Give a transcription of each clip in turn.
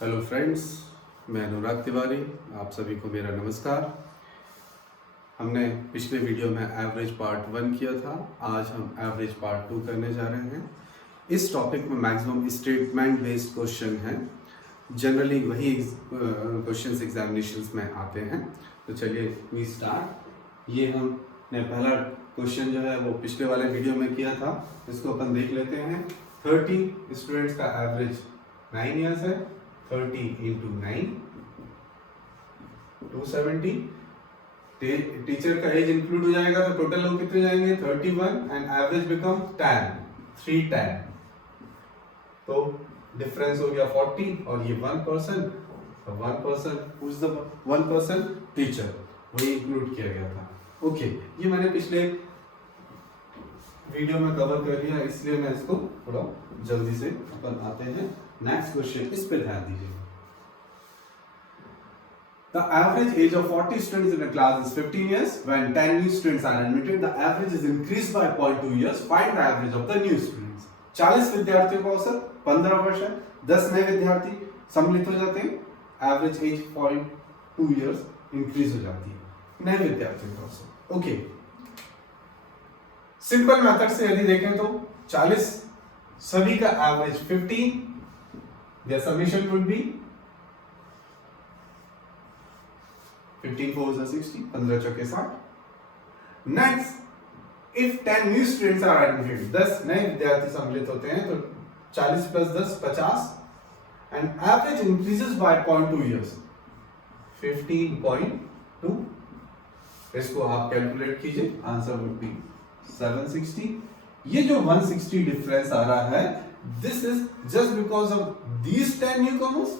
Hello friends, मैं अनुराग तिवारी। आप सभी को मेरा नमस्कार। हमने पिछले वीडियो में एवरेज पार्ट 1 किया था। आज हम एवरेज पार्ट 2 करने जा रहे हैं। इस टॉपिक में मैक्सिमम स्टेटमेंट बेस्ड क्वेश्चन हैं। जनरली वही क्वेश्चंस एग्जामिनेशंस में आते हैं। तो चलिए वी स्टार्ट। ये हमने पहला क्वेश्चन जो है वो पिछले वाले वीडियो में किया था। इसको अपन देख लेते हैं। 30 स्टूडेंट्स का एवरेज 9 ईयर्स है। 30 into 9 270। टीचर का एज इंक्लूड हो जाएगा तो टोटल लोग कितने जाएंगे 31 एंड एवरेज बिकम 10 310। तो डिफरेंस हो गया 40 और ये 1%। 1% टीचर वही इंक्लूड किया गया था। ओके, ये मैंने पिछले वीडियो में कवर कर लिया, इसलिए मैं इसको थोड़ा जल्दी से अपन आते हैं नेक्स्ट क्वेश्चन। इस पे ध्यान दीजिए। The average age of 40 students in a class is 15 years. When 10 new students are admitted, the average is increased by 0.2 years. Find the average of the new students. 40 विद्यार्थियों का औसत 15 वर्ष है। 10 नए विद्यार्थी सम्मिलित हो जाते हैं। एवरेज एज 0.2 years इंक्रीज हो जाती है नए विद्यार्थियों का औसत। ओके, सिंपल मेथड से यदि देखें तो 40 सभी का average 15, their summation would be 15 4s are 60, 15 चौके 60. Next, if 10 new students are admitted, 10 नए विद्यार्थी सम्मिलित होते हैं तो 40 plus 10 50 and average increases by 0.2 years 15.2. इसको आप कैलकुलेट कीजिए, आंसर वुड बी 760. ये जो 160 डिफरेंस आ रहा है, this is just because of these 10 new commerce.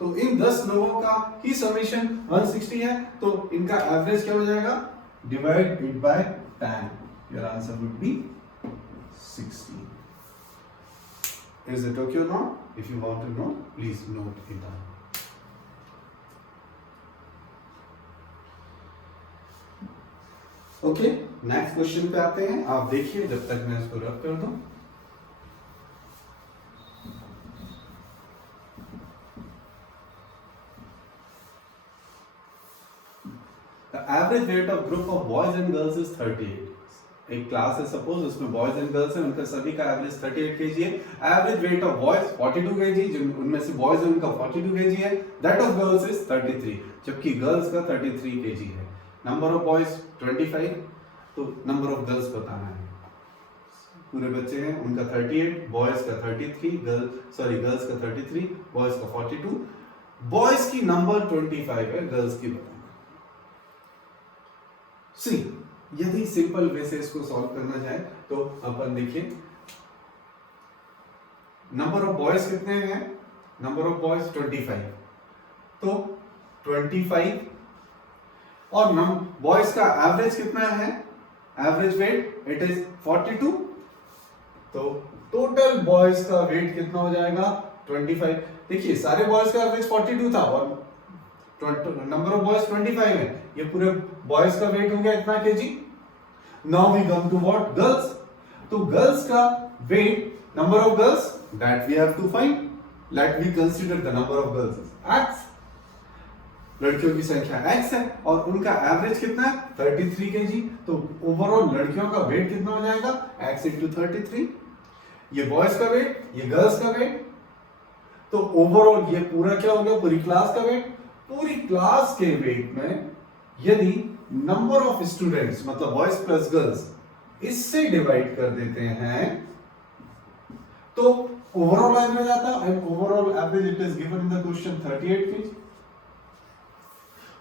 तो इन 10 लोगों का ही समेशन 160 है, तो इनका एवरेज क्या हो जाएगा, divide it by 10. Your answer would be 60. Is it okay और not? If you want to know, please note it down. Okay, next question पे आते हैं। आप देखिए जब तक मैं इसको रब कर दूं। The average weight of group of boys and girls is 38. एक क्लास है सपोज, उसमें बॉयज एंड गर्ल्स हैं, उनका सभी का एवरेज 38 kg है। Average weight of boys 42 kg, उनमें से बॉयज हैं उनका 42 kg है। दैट ऑफ गर्ल्स इज 33, जबकि गर्ल्स का 33 kg है। नंबर ऑफ बॉयज 25, तो नंबर ऑफ गर्ल्स बताना है। पूरे बच्चे हैं, उनका 38, बॉयज का 33, गर्ल्स का 33, बॉयज का 42। बॉयज की नंबर 25 है, गर्ल्स की बताना। सी, यदि सिंपल वे से इसको सॉल्व करना जाए तो अपन देखिए, नंबर ऑफ बॉयज कितने हैं, नंबर ऑफ बॉयज 25, तो 25 और बॉयज का एवरेज कितना है, एवरेज वेट इट इज 42, तो टोटल बॉयज का वेट कितना हो जाएगा 25। देखिए सारे बॉयज का एवरेज 42 था और नंबर ऑफ बॉयज 25 है, ये पूरे बॉयज का वेट हो गया इतना KG. Now we come to what, girls. तो गर्ल्स का weight, number of girls that we have to find, let we consider the number of girls x, लड़कियों की संख्या x है और उनका एवरेज कितना है 33 kg, तो ओवरऑल लड़कियों का वेट कितना हो जाएगा x into 33। ये बॉयज का वेट, ये गर्ल्स का वेट, तो ओवरऑल ये पूरा क्या हो गया, पूरी क्लास का वेट। पूरी क्लास के वेट में यदि नंबर ऑफ स्टूडेंट्स मतलब बॉयज प्लस गर्ल्स इससे डिवाइड कर देते हैं तो ओवरऑल एवरेज आता है, and overall average it is given in the question 38 kg।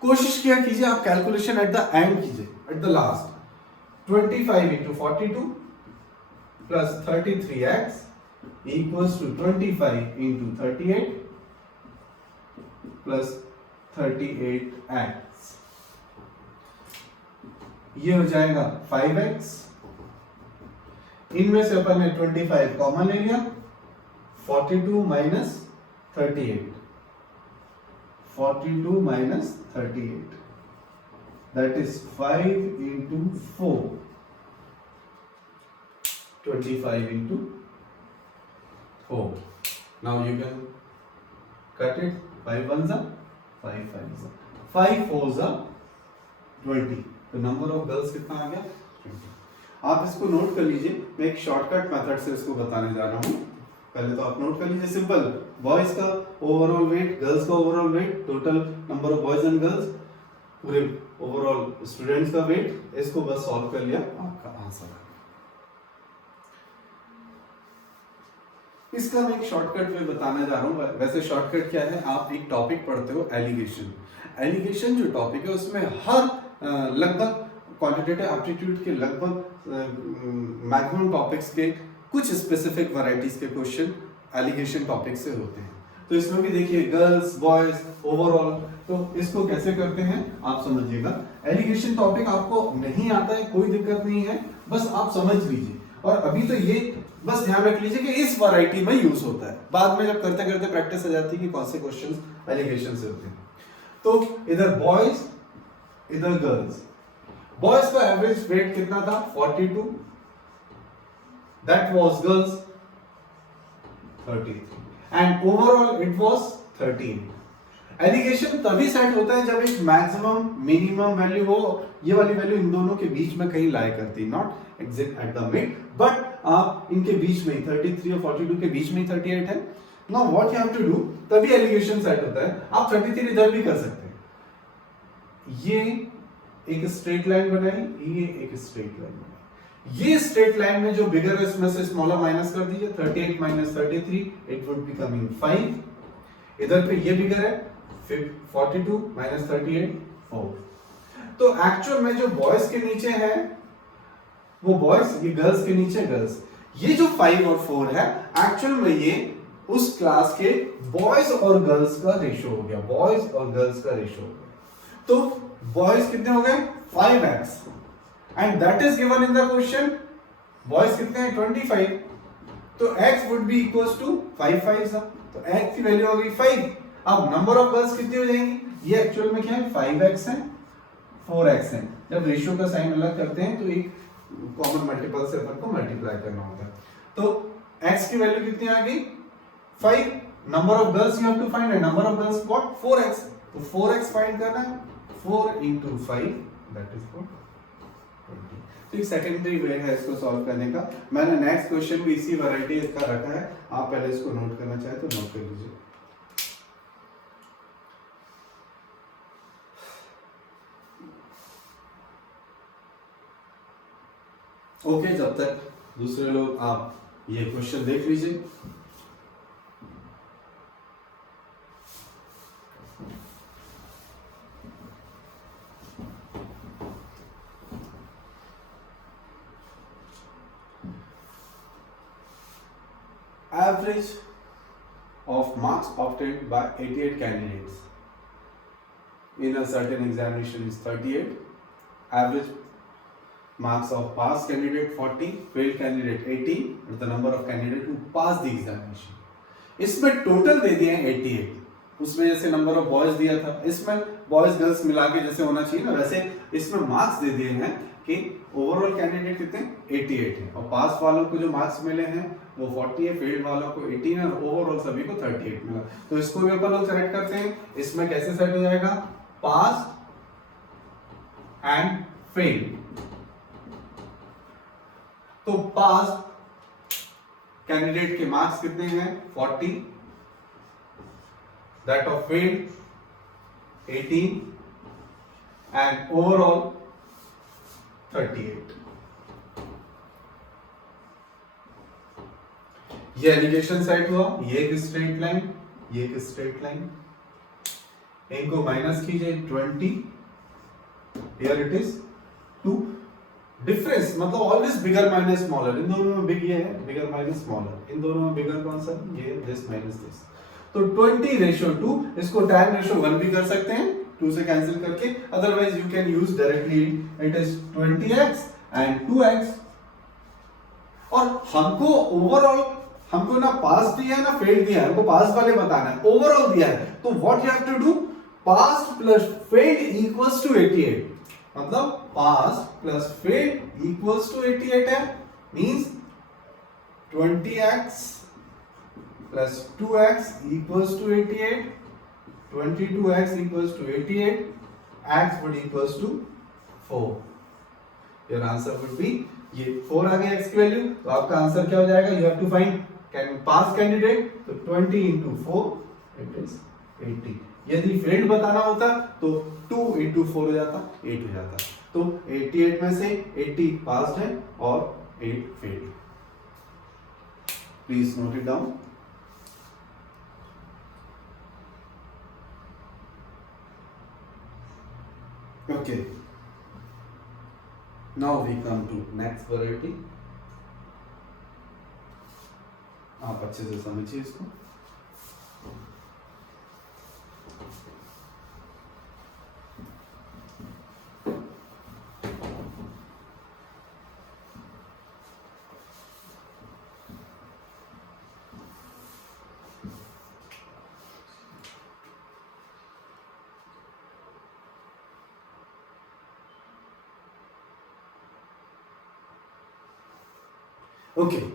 कोशिश किया कीजिए आप कैलकुलेशन एट द एंड कीजिए, at the last. 25 into 42 plus 33x equals to 25 into 38 plus 38x, ये हो जाएगा 5x। इनमें से अपन ने 25 कॉमन ले लिया, 42 minus 38, 42 minus 38, that is 5 into 4, 25 into 4. Now you can cut it, 5 1 जा 5 5 जा 5 4 जा 20। तो नंबर ऑफ गर्ल्स कितना आ गया 20। आप इसको नोट कर लीजिए, मैं एक शॉर्टकट मेथड से इसको बताने जा रहा हूँ। पहले तो आप नोट कर लीजिए, सिंपल, बॉयज का ओवरऑल वेट, गर्ल्स का overall wait, total number of boys and girls, पूरे ओवरऑल स्टूडेंट्स का वेट, इसको बस सॉल्व कर लिया, आपका आंसर है। इसका मैं एक शॉर्टकट में बताने जा रहा हूँ। वैसे शॉर्टकट क्या है, आप एक टॉपिक पढ़ते हो एलिगेशन, एलिगेशन जो टॉपिक है उसमें हर लगभग क्वांटिटेटिव एप्टीट्यूड के लगभग मैक्सिमम टॉपिक्स के कुछ स्पेसिफिक वैरायटीज के क्वेश्चन एलिगेशन टॉपिक से होते हैं। तो इसमें भी देखिए गर्ल्स बॉयज ओवरऑल, तो इसको कैसे करते हैं आप समझिएगा। एलिगेशन टॉपिक आपको नहीं आता है कोई दिक्कत नहीं है, बस आप समझ लीजिए। और अभी तो ये बस ध्यान रख लीजिए कि इस वैरायटी में यूज होता है, बाद में जब करते करते प्रैक्टिस आ जाती है कि कौन से क्वेश्चंस एलिगेशन से होते हैं। तो इधर बॉयज इधर गर्ल्स, बॉयज का एवरेज वेट कितना था 42, that was girls 33 and overall it was 13। Alligation तभी सेट होता है जब एक मैक्सिमम मिनिमम वैल्यू हो, ये वाली वैल्यू इन दोनों के बीच में कहीं लाई करती है, not exact at the mid, but आप इनके बीच में 33 और 42 के बीच में 38 है। Now what you have to do, तभी एलिगेशन सेट होता है। आप 33 इधर भी कर सकते हैं, ये एक स्ट्रेट लाइन बनाई, ये एक स्ट्रेट लाइन बनाई, ये स्ट्रेट लाइन में जो बिगर है इसमें से स्मॉलर माइनस कर दीजिए, 38 minus 33 it would be coming 5। इधर पे ये बिगर है 42 माइनस 38 4। तो एक्चुअल में जो बॉयज के नीचे है वो बॉयज, ये गर्ल्स के नीचे गर्ल्स, ये जो 5 और 4 है एक्चुअल में ये उस क्लास के बॉयज और गर्ल्स का रेशियो हो गया, बॉयज और गर्ल्स का रेशियो हो गया। तो बॉयज कितने हो गए 5x and that is given in the question, boys कितने हैं 25, तो x would be equals to 5 5 सा, तो x की वैल्यू हो गई 5। अब नंबर ऑफ गर्ल्स कितनी हो जाएंगी, ये एक्चुअल में क्या है 5x है 4x है, जब रेशियो का साइन अलग करते हैं तो एक कॉमन मल्टीपल से अपन को मल्टीप्लाई करना होता है। तो x की वैल्यू कितनी आ गई 5, number of girls you have to find, number of girls what 4x, तो 4x फाइंड करना है, 4 into 5 दैट इज 20। तो एक सेकेंडरी वे है इसको सॉल्व करने का। मैंने नेक्स्ट क्वेश्चन भी इसी वैरायटी का रखा है, आप पहले इसको नोट करना चाहे तो नोट कर लीजिए। ओके जब तक दूसरे लोग आप ये क्वेश्चन देख लीजिए। Average of marks obtained by 88 candidates in a certain examination is 38. Average marks of passed candidate 40, failed candidate 80, and the number of candidates who passed the examination. इसमें टोटल दे दिए हैं 88, उसमें जैसे नंबर ऑफ बॉयज दिया था, इसमें boys girls मिला के जैसे होना चाहिए ना, वैसे इसमें मार्क्स दे दिए हैं कि ओवरऑल कैंडिडेट कितने 88 है, और पास वालों को जो मार्क्स मिले हैं वो 40 है, फेल्ड वालों को 18 है, और ओवरऑल सभी को 38 मिला। तो इसको भी अपन लोग सेलेक्ट करते हैं, इसमें कैसे सेट हो जाएगा पास एंड फेल्ड। तो पास कैंडिडेट के मार्क्स कितने हैं 40, that of failed 18 and overall 38। ये एलिगेशन सेट हुआ, ये एक स्ट्रेट लाइन, ये एक स्ट्रेट लाइन, इनको माइनस कीजिए 20, हियर इट इज 2। डिफरेंस मतलब ऑलवेज बिगर माइनस स्मॉलर, इन दोनों में बिग ये है, बिगर माइनस स्मॉलर, इन दोनों में बिगर कौन सा, ये दिस माइनस दिस। तो 20:2, इसको tan रेशियो 1 भी कर सकते हैं 2 से कैंसिल करके, otherwise you can use directly it is 20x and 2x। और हमको ओवरऑल, हमको ना पास दिया है ना फेल दिया है, हमको पास वाले बताना है, ओवरऑल दिया है, तो what you have to do, pass plus fail equals to 88, मतलब pass plus fail equals to 88 है, means 20x plus 2x equals to 88, 22x equals to 88, x would equals to 4. Your answer would be ये 4 आ गया x की value, तो आपका answer क्या हो जाएगा? You have to find can pass candidate, तो 20 into 4 it is 80. यदि फेल्ड बताना होता तो 2 into 4 हो जाता, 8 हो जाता. तो 88 में से 80 पास्ड है और 8 failed. Please note it down. Okay. Now we come to next variety. आप अच्छे से समझिए इसको. Okay.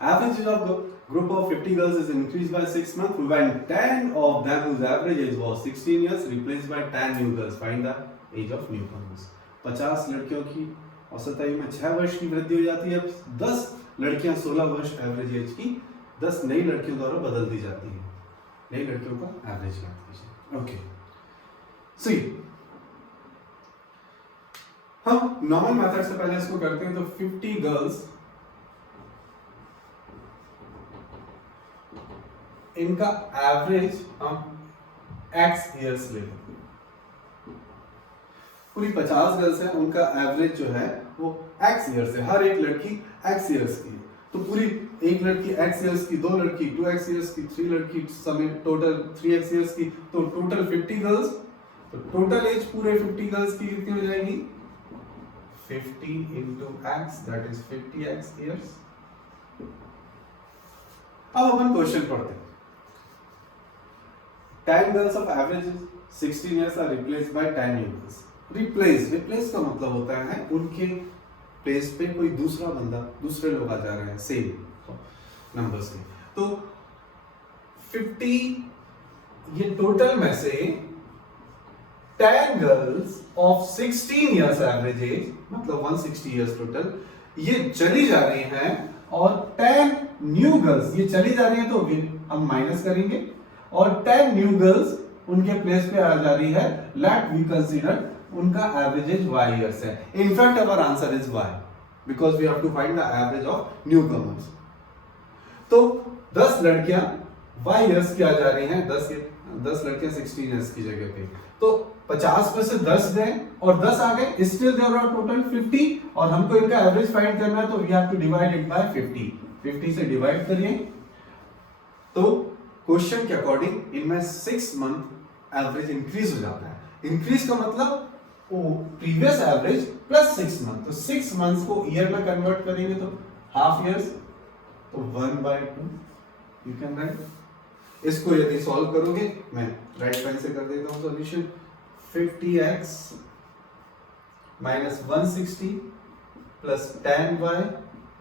Average age of group of 50 girls is increased by 6 months. We find 10 of them whose average age was 16 years replaced by 10 new girls. Find the age of newcomers. 50 लड़कियों की औसत आयु में 6 वर्ष की वृद्धि हो जाती है. 10 लड़कियां 16 वर्ष एवरेज एज की 10 नई लड़कियों द्वारा बदल दी जाती है. नई लड़कियों का एवरेज याद कीजिए. ओके. सी हम नॉर्मल मेथड से पहले इसको करते हैं. तो 50 गर्ल्स, इनका एवरेज हम x ईयर्स ले लें. पूरी 50 गर्ल्स हैं, उनका एवरेज जो है वो x ईयर्स है. हर एक लड़की x ईयर्स की. तो पूरी एक लड़की x ईयर्स की, 2 लड़की 2x ईयर्स की, 3 लड़की समेत टोटल 3x ईयर्स की. तो टोटल 50 गर्ल्स. तो टोटल एज पूरे 50 गर्ल्स की कितनी हो जाएगी? 50 into x, that is 50x years. अब अपन क्वेश्चन पढ़ते हैं. 10 girls of average 16 years are replaced by 10 new girls. Replace का मतलब होता है उनके प्लेस पे कोई दूसरा बंदा, दूसरे लोग आ जा रहे हैं सेम नंबर्स के. तो 50 ये टोटल में से 10 girls of 16 years average age, मतलब 160 years टोटल, ये चली जा रही हैं. और 10 न्यू गर्ल्स ये चली जा रही हैं, तो हम माइनस करेंगे. और 10 न्यू गर्ल्स उनके प्लेस पे आ जा रही है. लेट वी कंसीडर उनका एवरेज एज y इयर्स है. In fact our answer is y because we have to find the average of newcomers. तो 10 लड़कियां y इयर्स की आ जा रही हैं. 10 लड़कियां 16 इयर्स की जगह पे. तो 50 में से 10 गए और 10 आ गए. स्टिल देयर आर टोटल 50 और हमको इनका एवरेज फाइंड करना है. तो we have to divide it by 50. 50 से डिवाइड करिए. तो क्वेश्चन के अकॉर्डिंग इनमें 6 मंथ एवरेज इंक्रीज हो जाता है. इंक्रीज का मतलब वो प्रीवियस एवरेज प्लस 6 मंथ. तो 6 मंथ्स को ईयर में कन्वर्ट करेंगे तो हाफ ईयर्स. तो 1/2 यू कैन राइट. इसको यदि सॉल्व करोगे, मैं राइट पेन से कर देता हूं solution. 50x minus 160 plus 10y,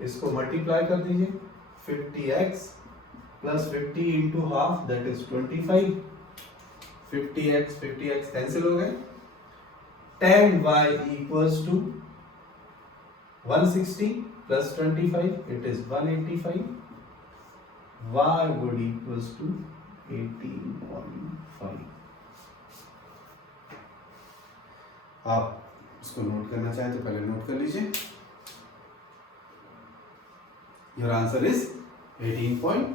इसको मल्टीप्लाई कर दीजिए. 50x plus 50 into half, that is 25. 50x cancel हो गए. 10y equals to 160 plus 25, it is 185. y would equals to 18.5. आप इसको नोट करना चाहे तो पहले नोट कर लीजिए. Your answer is 18.5.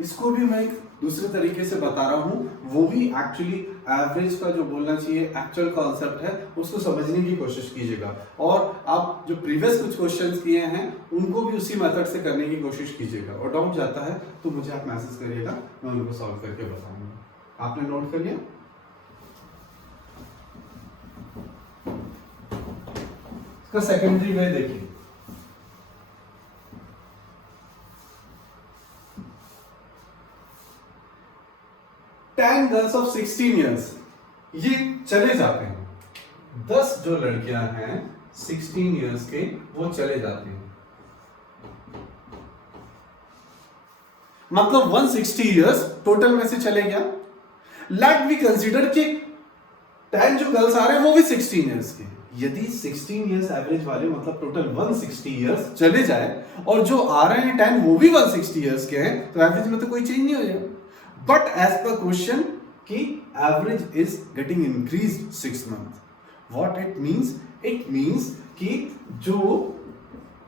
इसको भी मैं एक दूसरे तरीके से बता रहा हूं. वो भी एक्चुअली एवरेज का जो बोलना चाहिए एक्चुअल कॉन्सेप्ट है, उसको समझने की कोशिश कीजिएगा. और आप जो प्रीवियस कुछ क्वेश्चंस किए हैं उनको भी उसी मेथड से करने की कोशिश कीजिएगा. और डाउट जाता है तो मुझे आप मैसेज करिएगा, मैं उनको सॉल्व करके बताऊंगा. आपने नोट कर लिया? इसका सेकेंडरी वे देखिए. टेन गर्ल्स ऑफ 16 years ये चले जाते हैं. 10 जो लड़कियां हैं 16 इयर्स के वो चले जाते हैं। मतलब 160 इयर्स टोटल में से चले गया। लेट वी कंसीडर कि 10 जो गर्ल्स आ रहे हैं वो भी 16 इयर्स के। यदि 16 इयर्स एवरेज वाले मतलब टोटल 160 इयर्स चले जाए और जो आ रहे हैं 10 वो भी 160 इयर्स के हैं, तो एवरेज में तो कोई चेंज नहीं हो जाएगा। बट एज पर क्वेश्चन कि average is getting increased 6 month. What it means? It means कि जो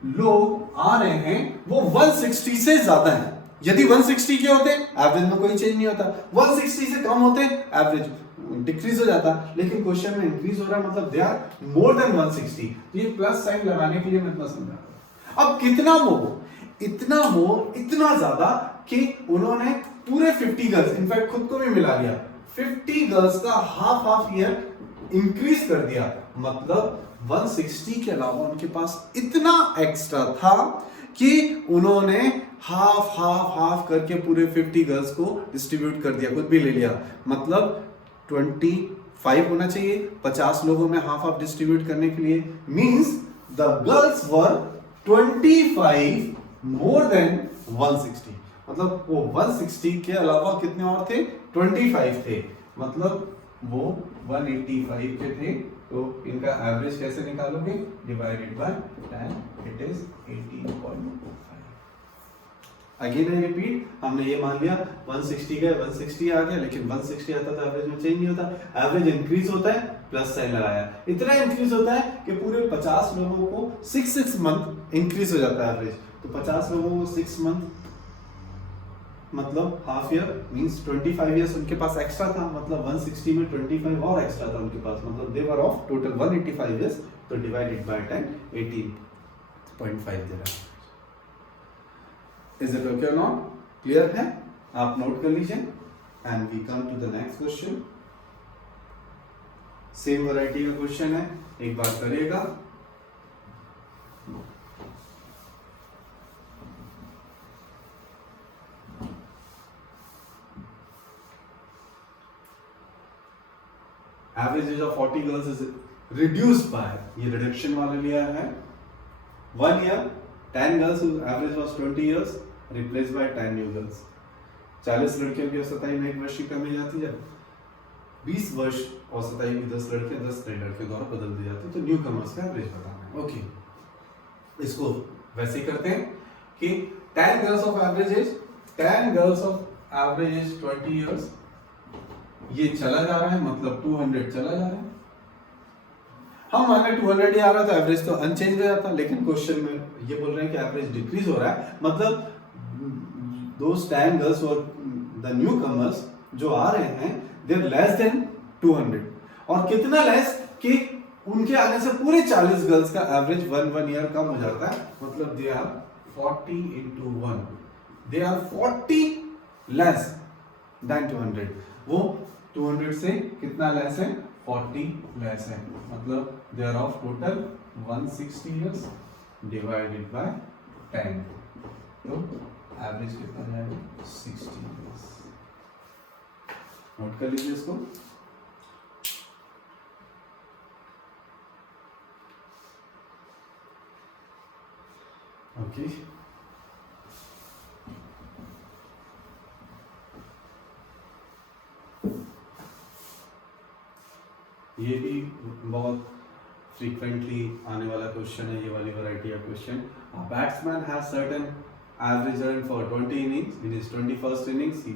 लोग आ रहे हैं वो 160 से ज्यादा हैं। यदि 160 के होते एवरेज में कोई चेंज नहीं होता, 160 से कम होते एवरेज डिक्रीज हो जाता। लेकिन क्वेश्चन में इंक्रीज हो रहा है मतलब दे आर मोर देन 160। तो ये प्लस साइन लगाने के लिए मैं इतना समझा। अब कितना मोर? इतना मोर, इतना ज्यादा कि उन्होंने पूरे 50 गर्ल्स, इनफैक्ट खुद को भी मिला लिया, 50 गर्ल्स का हाफ ईयर इंक्रीज कर दिया। मतलब 160 के अलावा उनके पास इतना एक्स्ट्रा था कि उन्होंने हाफ करके पूरे 50 गर्ल्स को डिस्ट्रीब्यूट कर दिया, खुद भी ले लिया। मतलब 25 होना चाहिए 50 लोगों में हाफ डिस्ट्रीब्यूट करने के लिए। Means the girls were 25 more than 160। मतलब वो 160 के अलावा कितने और थे? 25 थे। मतलब वो 185 के थे। तो इनका एवरेज कैसे निकालोगे? Divided by 10, it is 18.5। Again I repeat, हमने ये मान लिया 160 गए 160 आ गया, लेकिन 160 आता तो एवरेज में चेंज नहीं होता। एवरेज इंक्रीज होता है, प्लस साइन लगाया। इतना इंक्रीज होता है कि पूरे 50 लोगों को 6 मंथ इंक्रीज हो जाता है एवरेज। तो 50 लोगों को 6 मंथ मतलब हाफ ईयर, मींस 25 इयर्स उनके पास एक्स्ट्रा था। मतलब 160 में 25 और एक्स्ट्रा था उनके पास। मतलब दे वर ऑफ टोटल 185 इयर्स। तो डिवाइडेड बाय 10, 18.5 दे रहा है। Is it okay or not? Clear है? आप नोट कर लीजिए। And we come to the next question. Same variety का क्वेश्चन है, एक बार करिएगा। Average age of 40 girls is reduced by, ये रिडक्शन वाला लिया है, 1 year, 10 girls whose average was 20 years replaced by 10 new girls। 40 लड़कियों की औसत आयु में 1 वर्ष की कमी जाती है, 20 वर्ष औसत आयु में 10 लड़के 10 नए लड़के द्वारा बदल दी जाती है। तो न्यू कमर्स का एवरेज बताना है। ओके, इसको वैसे ही करते हैं कि 10 girls of average age, 10 girls of average age 20 years, ये चला जा रहा है मतलब 200 चला जा रहा है। हम माने 200 ही आ रहा था, एवरेज तो अनचेंज हो जाता। लेकिन क्वेश्चन में ये बोल रहे हैं कि एवरेज डिक्रीज हो रहा है। मतलब those 10 girls और the newcomers जो आ रहे हैं they are less than 200। और कितना लेस कि उनके आने से पूरे 40 गर्ल्स का एवरेज 1 ईयर कम हो जाता है। मतलब they are 40 into 1, they are 40 less than 200। वो 200 से कितना लेस है? 40 लेस है। मतलब they are of total 160 years divided by 10। तो एवरेज कितना जाएगा? 60 years। नोट कर लीजिए इसको। ओके, ये भी बहुत फ्रीक्वेंटली आने वाला क्वेश्चन है, ये वाली variety of question. Batsman has certain average run for 20 innings. In his 21st innings, he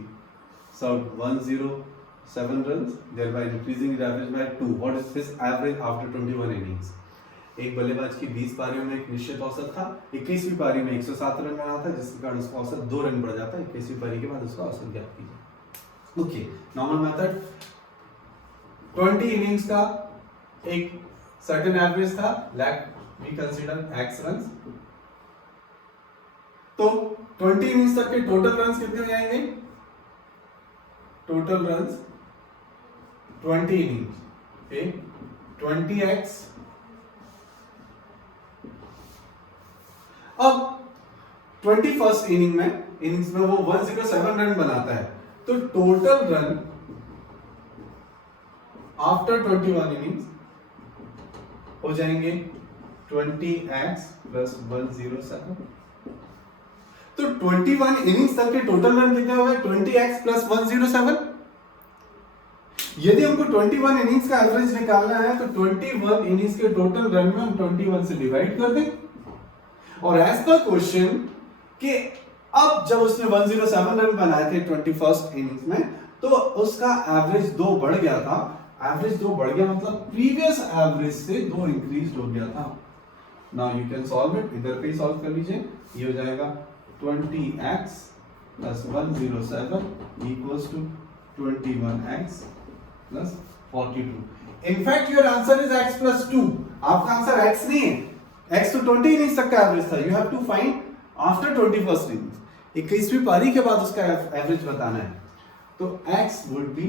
served 107 runs, thereby increasing his average by 2. What is his average after 21 innings? एक बल्लेबाज की 20 पारियों में एक निश्चित औसत था, 21वीं पारी में 107 रन बना था, जिसके कारण उसका औसत 2 रन बढ़ जाता है। 21वीं पारी के बाद उसका औसत ज्ञात कीजिए। ओके, नॉर्मल मेथड 20 इनिंग्स का एक सर्टेन एवरेज था, let we consider x runs. तो 20 इनिंग्स तक के टोटल रन्स कितने हो जाएंगे? Total runs 20 innings 20x। अब 21st इनिंग्स में वो 107 रन बनाता है। तो टोटल रन आफ्टर 21 इनिंग्स हो जाएंगे 20x प्लस 107। तो 21 इनिंग्स तक के टोटल रन कितने हो गए? 20x plus 107। यदि हमको 21 इनिंग्स का एवरेज निकालना है तो 21 इनिंग्स के टोटल रन में हम 21 से डिवाइड कर दें, और एज पर क्वेश्चन कि अब जब उसने 107 रन बनाए थे 21st इनिंग्स में, तो उसका एवरेज 2 बढ़ गया था। एवरेज 2 बढ़ गया मतलब प्रीवियस एवरेज से 2 इंक्रीज हो गया था। Now you can solve it, इधर पे सॉल्व कर लीजिए। ये हो जाएगा 20x plus 107 equals to 21x plus 42। In fact your answer is x plus 2। आपका आंसर x नहीं है, x तो 20 इनिंग्स तक का एवरेज था। You have to find after 21st innings, 21वीं पारी के बाद उसका एवरेज बताना है। तो x would be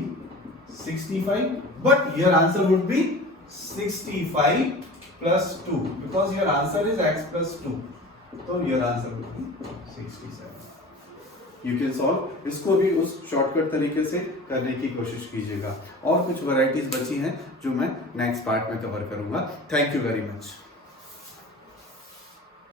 65, but your answer would be 65 plus 2 because your answer is x plus 2. तो your answer would be 67. You can solve. इसको भी उस शॉर्टकट तरीके से करने की कोशिश कीजिएगा। और कुछ वैरायटीज बची हैं जो मैं नेक्स्ट पार्ट में कवर करूंगा। Thank you very much.